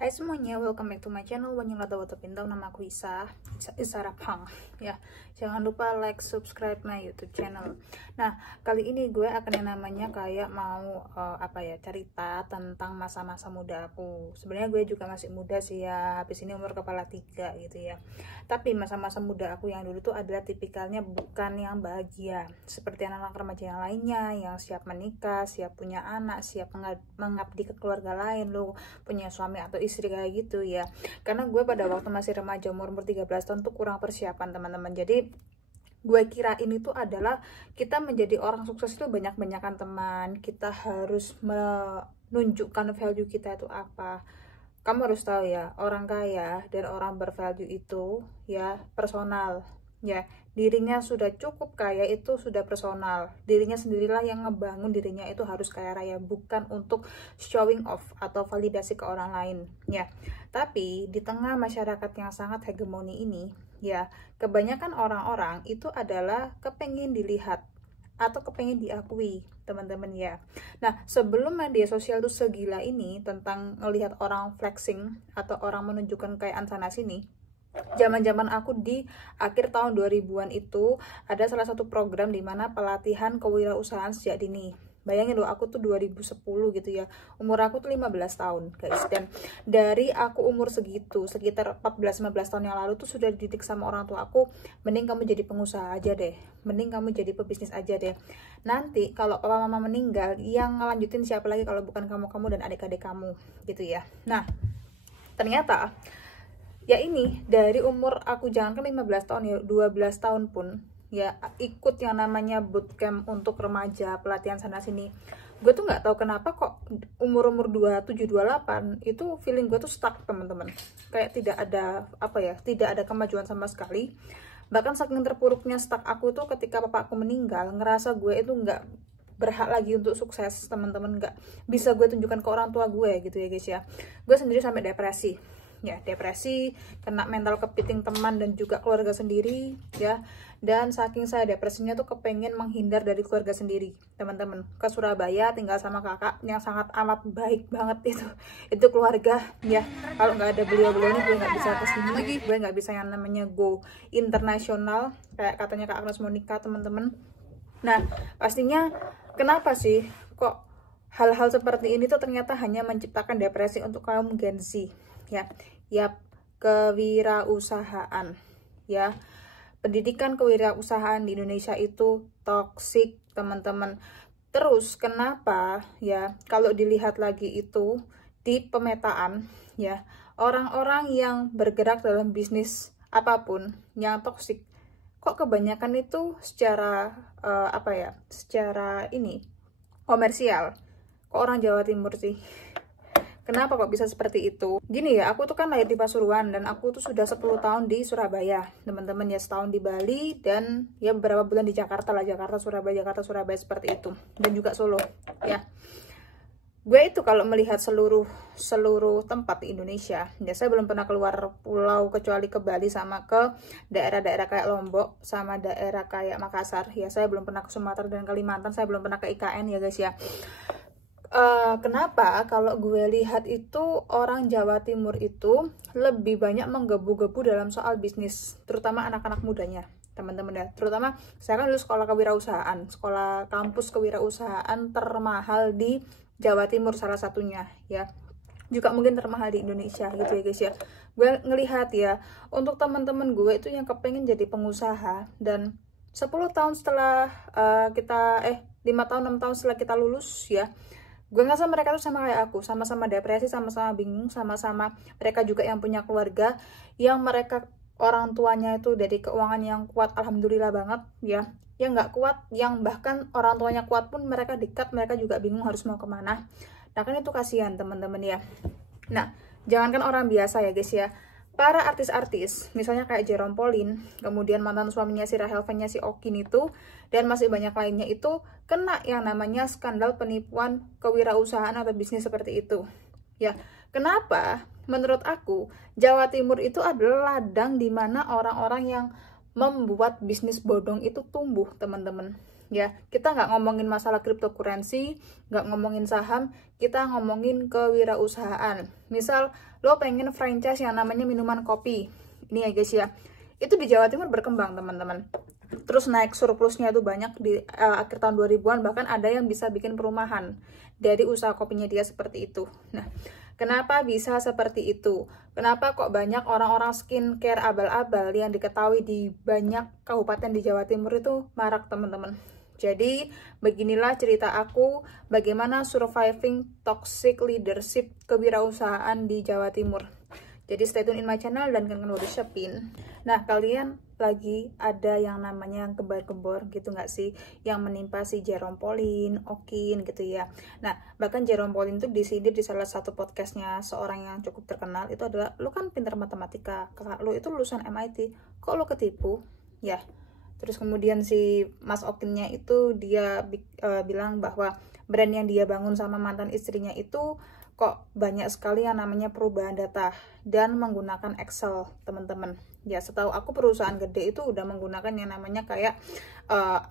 Hai semuanya, welcome back to my channel. Wanita Pintau, nama aku Isara Pang. Ya, jangan lupa like, subscribe my YouTube channel. Nah, kali ini gue akan yang namanya kayak mau cerita tentang masa-masa muda aku. Sebenarnya gue juga masih muda sih ya, habis ini umur kepala 3 gitu ya. Tapi masa-masa muda aku yang dulu tuh adalah tipikalnya bukan yang bahagia, seperti anak-anak remaja yang lainnya yang siap menikah, siap punya anak, siap mengabdi ke keluarga lain, lo punya suami atau istri kayak gitu ya. Karena gue pada waktu masih remaja umur 13 tahun tuh kurang persiapan teman-teman. Jadi gue kira ini tuh adalah kita menjadi orang sukses itu banyak-banyakan teman, kita harus menunjukkan value kita itu apa. Kamu harus tahu ya, orang kaya dan orang bervalue itu ya personal ya. Dirinya sudah cukup kaya itu sudah personal, dirinya sendirilah yang ngebangun dirinya itu harus kaya raya, bukan untuk showing off atau validasi ke orang lain ya. Tapi di tengah masyarakat yang sangat hegemoni ini ya, kebanyakan orang-orang itu adalah kepengen dilihat atau kepengen diakui teman-teman ya. Nah, sebelum media sosial tuh segila ini tentang melihat orang flexing atau orang menunjukkan kekayaan sana sini, zaman-zaman aku di akhir tahun 2000-an itu ada salah satu program di mana pelatihan kewirausahaan sejak dini. Bayangin loh, aku tuh 2010 gitu ya, umur aku tuh 15 tahun guys. Dan dari aku umur segitu, sekitar 14-15 tahun yang lalu tuh sudah dididik sama orang tua aku, mending kamu jadi pengusaha aja deh, mending kamu jadi pebisnis aja deh. Nanti kalau papa mama meninggal, yang ngelanjutin siapa lagi kalau bukan kamu dan adik-adik kamu gitu ya. Nah, ternyata ya ini dari umur aku jangankan 15 tahun ya, 12 tahun pun ya ikut yang namanya bootcamp untuk remaja, pelatihan sana sini. Gue tuh nggak tahu kenapa kok umur-umur 27 28 itu feeling gue tuh stuck teman-teman. Kayak tidak ada tidak ada kemajuan sama sekali. Bahkan saking terpuruknya stuck aku tuh ketika papaku meninggal, ngerasa gue itu nggak berhak lagi untuk sukses teman-teman, nggak bisa gue tunjukkan ke orang tua gue gitu ya guys ya. Gue sendiri sampai depresi ya, depresi, kena mental kepiting teman dan juga keluarga sendiri ya. Dan saking saya depresinya tuh kepengen menghindar dari keluarga sendiri teman-teman, ke Surabaya tinggal sama kakak yang sangat amat baik banget itu keluarga ya. Kalau nggak ada beliau-beliau ini gue nggak bisa kesini lagi, gue nggak bisa yang namanya go internasional kayak katanya Kak Agnes Monica teman-teman. Nah, pastinya kenapa sih kok hal-hal seperti ini tuh ternyata hanya menciptakan depresi untuk kaum Gen Z ya. Yap, kewirausahaan ya. Pendidikan kewirausahaan di Indonesia itu toksik teman-teman. Terus kenapa ya, kalau dilihat lagi itu di pemetaan ya, orang-orang yang bergerak dalam bisnis apapun yang toksik kok kebanyakan itu secara secara ini komersial. Kok orang Jawa Timur sih? Kenapa kok bisa seperti itu? Gini ya, aku tuh kan lahir di Pasuruan dan aku tuh sudah 10 tahun di Surabaya teman-teman ya, setahun di Bali dan ya beberapa bulan di Jakarta lah, Jakarta Surabaya seperti itu, dan juga Solo ya. Gue itu kalau melihat seluruh tempat di Indonesia ya, saya belum pernah keluar pulau kecuali ke Bali sama ke daerah-daerah kayak Lombok sama daerah kayak Makassar ya. Saya belum pernah ke Sumatera dan Kalimantan, saya belum pernah ke IKN ya guys ya. Kenapa kalau gue lihat itu orang Jawa Timur itu lebih banyak menggebu-gebu dalam soal bisnis, terutama anak-anak mudanya teman-teman ya. Terutama saya kan dulu sekolah kewirausahaan, sekolah kampus kewirausahaan termahal di Jawa Timur salah satunya ya, juga mungkin termahal di Indonesia gitu ya guys ya. Gue ngelihat ya, untuk teman-teman gue itu yang kepengen jadi pengusaha dan 10 tahun setelah 5 tahun 6 tahun setelah kita lulus ya, gue ngerasa mereka tuh sama kayak aku, sama-sama depresi, sama-sama bingung, sama-sama mereka juga yang punya keluarga, yang mereka orang tuanya itu dari keuangan yang kuat, alhamdulillah banget ya. Yang nggak kuat, yang bahkan orang tuanya kuat pun mereka dekat, mereka juga bingung harus mau kemana. Nah kan itu kasihan teman-teman ya. Nah, jangankan orang biasa ya guys ya, para artis-artis, misalnya kayak Jerome Pauline, kemudian mantan suaminya si Rahel Fenya, si Okin itu, dan masih banyak lainnya itu kena yang namanya skandal penipuan kewirausahaan atau bisnis seperti itu. Ya, kenapa? Menurut aku, Jawa Timur itu adalah ladang di mana orang-orang yang membuat bisnis bodong itu tumbuh, teman-teman. ya. Kita nggak ngomongin masalah cryptocurrency, nggak ngomongin saham, kita ngomongin kewirausahaan. Misal lo pengen franchise yang namanya minuman kopi, ini ya guys ya, itu di Jawa Timur berkembang teman-teman, terus naik surplusnya itu banyak di akhir tahun 2000-an, bahkan ada yang bisa bikin perumahan dari usaha kopinya dia seperti itu. Nah, kenapa bisa seperti itu? Kenapa kok banyak orang-orang skincare abal-abal yang diketahui di banyak kabupaten di Jawa Timur itu marak teman-teman? Jadi, beginilah cerita aku bagaimana surviving toxic leadership kewirausahaan di Jawa Timur. Jadi stay tune in my channel dan kalian udah siapin. Nah, kalian lagi ada yang namanya gembar-gembor gitu nggak sih, yang menimpa si Jerome Pauline, Okin gitu ya. Nah, bahkan Jerome Pauline tuh disindir di salah satu podcastnya seorang yang cukup terkenal, itu adalah, lu kan pintar matematika, kakak lu itu lulusan MIT, kok lu ketipu ya. Terus kemudian si Mas Okinnya itu dia bilang bahwa brand yang dia bangun sama mantan istrinya itu kok banyak sekali yang namanya perubahan data dan menggunakan Excel teman-teman. Ya, setahu aku perusahaan gede itu udah menggunakan yang namanya kayak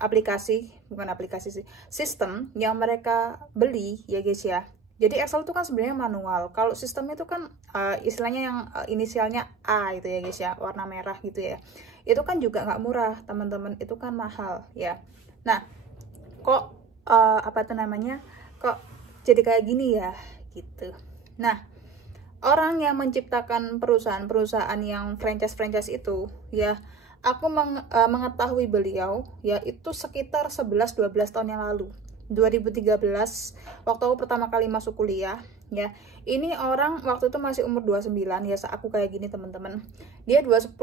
aplikasi, bukan aplikasi sih, sistem yang mereka beli ya guys ya. Jadi Excel itu kan sebenarnya manual. Kalau sistem itu kan istilahnya yang inisialnya A itu ya guys ya, warna merah gitu ya. Itu kan juga nggak murah teman-teman, itu kan mahal ya. Nah, kok apa tuh namanya, kok jadi kayak gini ya gitu. Nah, orang yang menciptakan perusahaan-perusahaan yang franchise itu ya, aku mengetahui beliau ya itu sekitar 11-12 tahun yang lalu, 2013 waktu aku pertama kali masuk kuliah ya. Ini orang waktu itu masih umur 29 ya, aku kayak gini teman-teman. Dia 29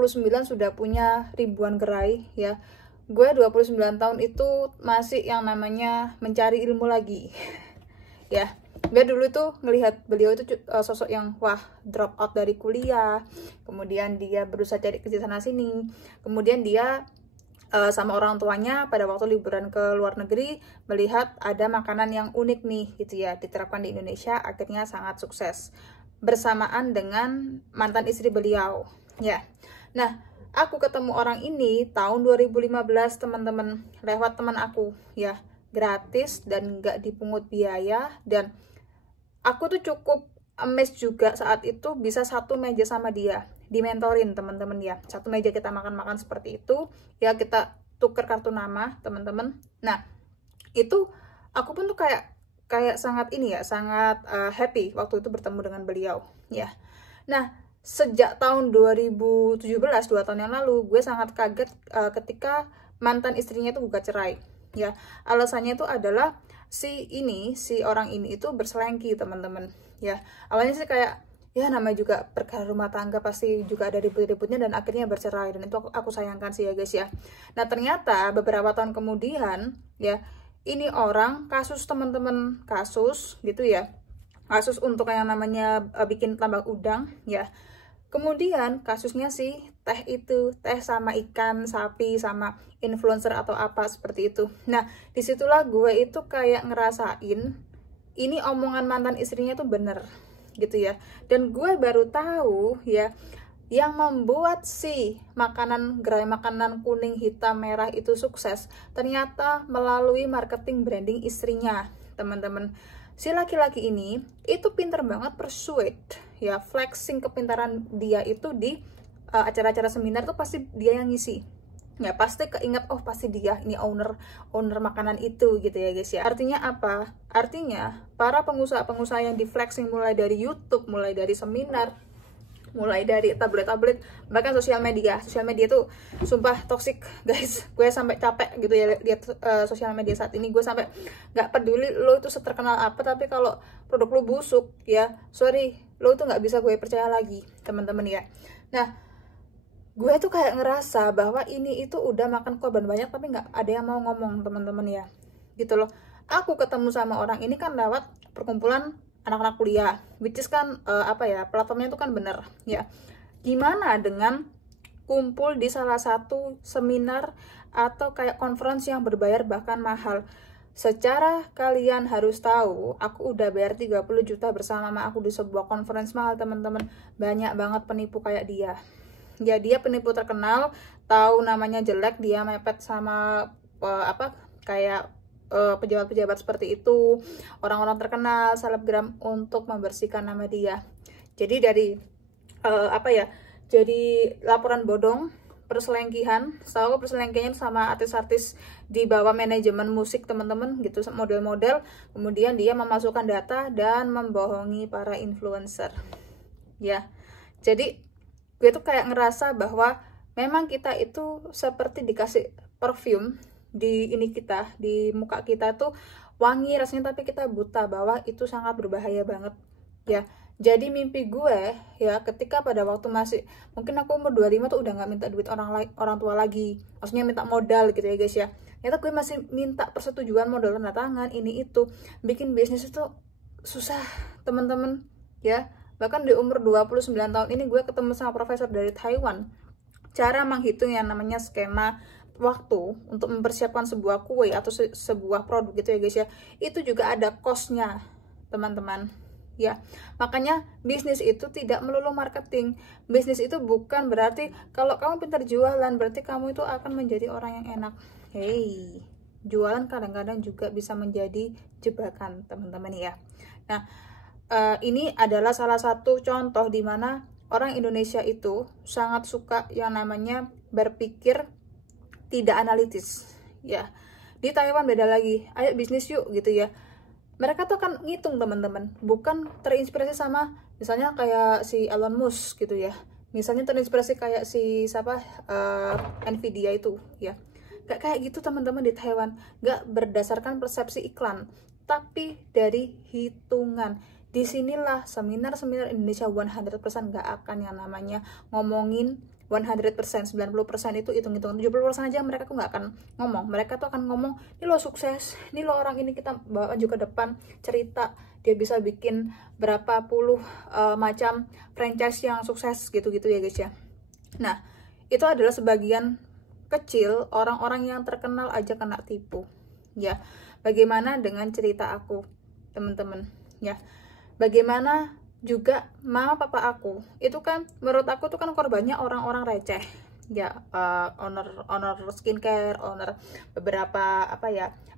sudah punya ribuan gerai ya. Gue 29 tahun itu masih yang namanya mencari ilmu lagi ya. Gue dulu tuh ngelihat beliau itu sosok yang wah, drop out dari kuliah, kemudian dia berusaha cari kerja sana sini, kemudian dia sama orang tuanya pada waktu liburan ke luar negeri melihat ada makanan yang unik nih gitu ya, diterapkan di Indonesia, akhirnya sangat sukses bersamaan dengan mantan istri beliau ya. Nah, aku ketemu orang ini tahun 2015 teman-teman, lewat teman aku ya, gratis dan nggak dipungut biaya, dan aku tuh cukup amazed juga saat itu bisa satu meja sama dia, dimentorin teman-teman ya. Satu meja kita makan-makan seperti itu ya, kita tuker kartu nama teman-teman. Nah, itu aku pun tuh kayak sangat ini ya, sangat happy waktu itu bertemu dengan beliau ya. Nah, sejak tahun 2017, 2 tahun yang lalu, gue sangat kaget ketika mantan istrinya itu gugat cerai ya. Alasannya itu adalah si orang ini itu berselengki teman-teman ya. Awalnya sih kayak ya, namanya juga perkara rumah tangga pasti juga ada ribut-ributnya, dan akhirnya bercerai, dan itu aku sayangkan sih ya guys ya. Nah, ternyata beberapa tahun kemudian ya, ini orang kasus teman-teman, kasus gitu ya, kasus untuk yang namanya bikin tambak udang ya. Kemudian kasusnya sih teh itu, teh sama ikan sapi sama influencer atau apa seperti itu. Nah, disitulah gue itu kayak ngerasain ini omongan mantan istrinya tuh bener gitu ya. Dan gue baru tahu ya, yang membuat si gerai makanan kuning hitam merah itu sukses ternyata melalui marketing branding istrinya teman-teman. Si laki-laki ini itu pinter banget persuade ya, flexing kepintaran dia itu di acara-acara seminar tuh pasti dia yang ngisi ya, pasti keinget, oh pasti dia ini owner makanan itu gitu ya guys ya. Artinya apa? Artinya para pengusaha-pengusaha yang di flexing mulai dari YouTube, mulai dari seminar, mulai dari tablet, bahkan sosial media tuh sumpah toxic guys. Gue sampai capek gitu ya lihat sosial media saat ini. Gue sampai nggak peduli lo itu seterkenal apa, tapi kalau produk lo busuk ya, sorry, lo tuh nggak bisa gue percaya lagi teman-teman ya. Nah, gue tuh kayak ngerasa bahwa ini itu udah makan korban banyak tapi nggak ada yang mau ngomong teman-teman ya gitu loh. Aku ketemu sama orang ini kan lewat perkumpulan anak-anak kuliah, which is kan platformnya itu kan bener ya. Gimana dengan kumpul di salah satu seminar atau kayak conference yang berbayar bahkan mahal? Secara kalian harus tahu, aku udah bayar 30 juta bersama mama aku di sebuah conference mahal teman-teman. Banyak banget penipu kayak dia ya. Dia penipu terkenal, tahu namanya jelek, dia mepet sama kayak pejabat-pejabat seperti itu, orang-orang terkenal, selebgram, untuk membersihkan nama dia. Jadi dari jadi laporan bodong, perselengkihan, selalu perselengkihan sama artis-artis di bawah manajemen musik teman-teman gitu, model-model, kemudian dia memasukkan data dan membohongi para influencer ya. Jadi gue tuh kayak ngerasa bahwa memang kita itu seperti dikasih perfume di kita, di muka kita tuh wangi rasanya, tapi kita buta bahwa itu sangat berbahaya banget ya. Jadi mimpi gue ya, ketika pada waktu masih mungkin aku umur 25 tuh udah nggak minta duit orang tua lagi, maksudnya minta modal gitu ya guys ya. Ternyata gue masih minta persetujuan, modal tanda tangan, ini itu. Bikin bisnis itu susah teman-teman ya. Bahkan di umur 29 tahun ini gue ketemu sama profesor dari Taiwan, cara menghitung yang namanya skema waktu untuk mempersiapkan sebuah kue atau sebuah produk gitu ya guys ya. Itu juga ada cost-nya teman-teman ya. Makanya bisnis itu tidak melulu marketing. Bisnis itu bukan berarti kalau kamu pintar jualan berarti kamu itu akan menjadi orang yang enak. Hey, jualan kadang-kadang juga bisa menjadi jebakan teman-teman ya. Nah, ini adalah salah satu contoh di mana orang Indonesia itu sangat suka yang namanya berpikir tidak analitis ya. Di Taiwan beda lagi, ayo bisnis yuk gitu ya. Mereka tuh akan ngitung teman-teman, bukan terinspirasi sama misalnya kayak si Elon Musk gitu ya. Misalnya terinspirasi kayak si siapa, Nvidia itu ya. Gak kayak gitu teman-teman di Taiwan, gak berdasarkan persepsi iklan, tapi dari hitungan. Disinilah seminar-seminar Indonesia 100% gak akan yang namanya ngomongin 100%, 90% itu hitung-hitung, 70% aja mereka tuh nggak akan ngomong. Mereka tuh akan ngomong, ini lo sukses, ini lo orang ini kita bawa juga depan, cerita dia bisa bikin berapa puluh macam franchise yang sukses gitu-gitu ya guys ya. Nah, itu adalah sebagian kecil orang-orang yang terkenal aja kena tipu ya. Bagaimana dengan cerita aku teman-teman ya? Bagaimana juga mama papa aku itu kan, menurut aku tuh kan korbannya orang-orang receh ya, owner skincare, owner beberapa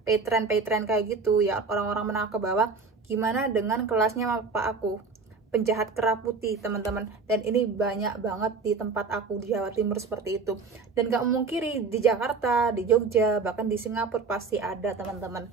patron kayak gitu ya, orang-orang menengah ke bawah. Gimana dengan kelasnya mama papa aku, penjahat keraputi teman-teman. Dan ini banyak banget di tempat aku di Jawa Timur seperti itu, dan gak memungkiri di Jakarta, di Jogja, bahkan di Singapura pasti ada teman-teman.